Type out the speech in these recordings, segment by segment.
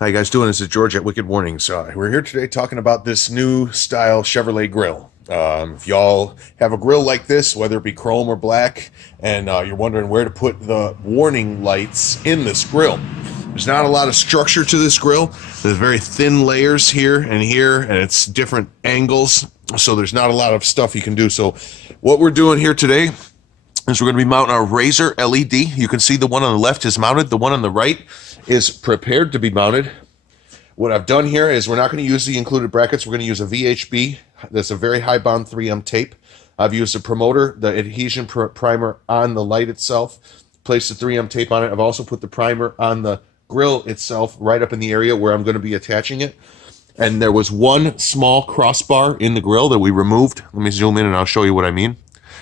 How you guys doing? This is George at Wicked Warnings. We're here today talking about this new style Chevrolet grill. If y'all have a grill like this, whether it be chrome or black, and you're wondering where to put the warning lights in this grill, there's not a lot of structure to this grill. There's very thin layers here, and it's different angles, so there's not a lot of stuff you can do. So what we're doing here today is we're going to be mounting our Razor LED. You can see the one on the left is mounted. The one on the right is prepared to be mounted. What I've done here is we're not going to use the included brackets. We're going to use a VHB. That's a very high bond 3M tape. I've used a promoter, the adhesion primer on the light itself. Placed the 3M tape on it. I've also put the primer on the grill itself right up in the area where I'm going to be attaching it. And there was one small crossbar in the grill that we removed. Let me zoom in and I'll show you what I mean.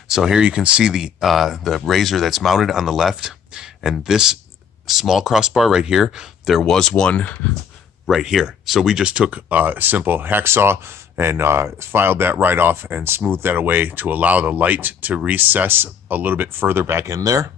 So here you can see the Razor that's mounted on the left, and this small crossbar right here, there was one right here. So we just took a simple hacksaw and filed that right off and smoothed that away to allow the light to recess a little bit further back in there.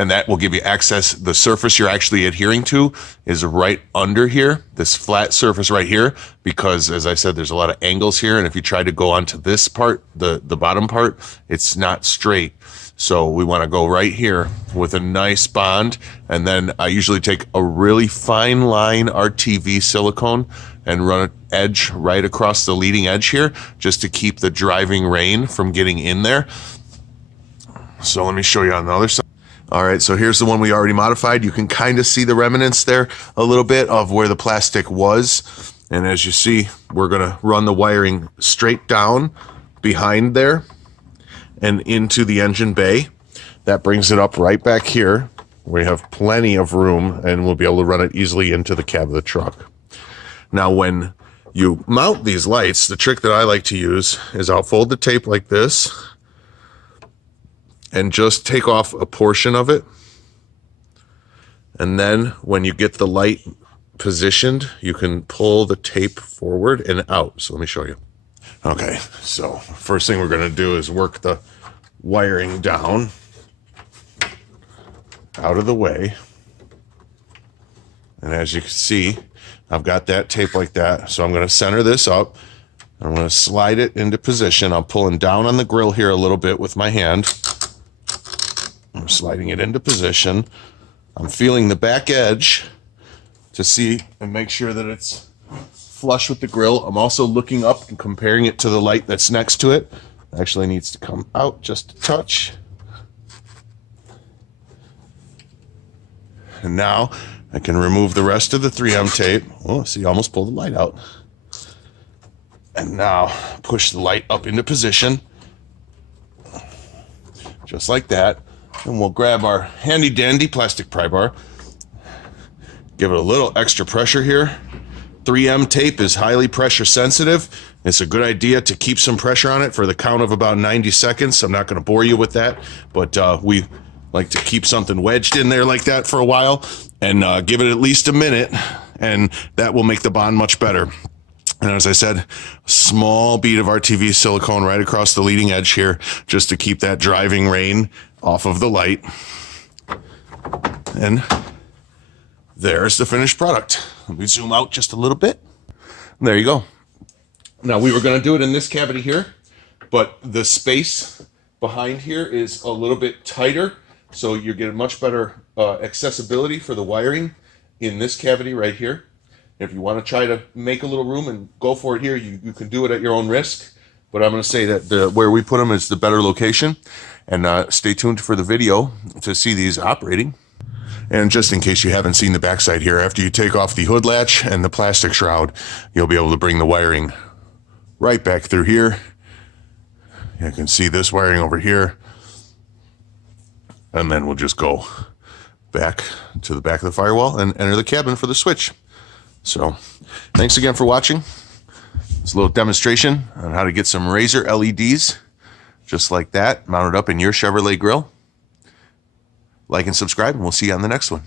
And that will give you access. The surface you're actually adhering to is right under here, this flat surface right here, because as I said, there's a lot of angles here. And if you try to go onto this part, the bottom part, it's not straight. So we want to go right here with a nice bond. And then I usually take a really fine line RTV silicone and run an edge right across the leading edge here, just to keep the driving rain from getting in there. So let me show you on the other side. All right, so here's the one we already modified. You can kind of see the remnants there a little bit of where the plastic was. And as you see, we're gonna run the wiring straight down behind there and into the engine bay. That brings it up right back here. We have plenty of room and we'll be able to run it easily into the cab of the truck. Now, when you mount these lights, the trick that I like to use is I'll fold the tape like this and just take off a portion of it. And then when you get the light positioned, you can pull the tape forward and out. So let me show you. Okay, so first thing we're gonna do is work the wiring down out of the way. And as you can see, I've got that tape like that. So I'm gonna center this up. I'm gonna slide it into position. I'm pulling down on the grill here a little bit with my hand. I'm sliding it into position. I'm feeling the back edge to see and make sure that it's flush with the grill. I'm also looking up and comparing it to the light that's next to it. Actually needs to come out just a touch. And now I can remove the rest of the 3M tape. Oh, see, I almost pulled the light out. And now push the light up into position. Just like that. And we'll grab our handy dandy plastic pry bar. Give it a little extra pressure here. 3M tape is highly pressure sensitive. It's a good idea to keep some pressure on it for the count of about 90 seconds. I'm not going to bore you with that, but we like to keep something wedged in there like that for a while and give it at least a minute, and that will make the bond much better. And as I said, small bead of RTV silicone right across the leading edge here, just to keep that driving rain off of the light. And there's the finished product. Let me zoom out just a little bit. There you go. Now, we were going to do it in this cavity here, but the space behind here is a little bit tighter, so you get a much better accessibility for the wiring in this cavity right here. If you want to try to make a little room and go for it here, you can do it at your own risk. But I'm going to say that where we put them is the better location. And stay tuned for the video to see these operating. And just in case you haven't seen the backside here, after you take off the hood latch and the plastic shroud, you'll be able to bring the wiring right back through here. You can see this wiring over here. And then we'll just go back to the back of the firewall and enter the cabin for the switch. So thanks again for watching. It's a little demonstration on how to get some Razor LEDs just like that mounted up in your Chevrolet grill. Like and subscribe, and we'll see you on the next one.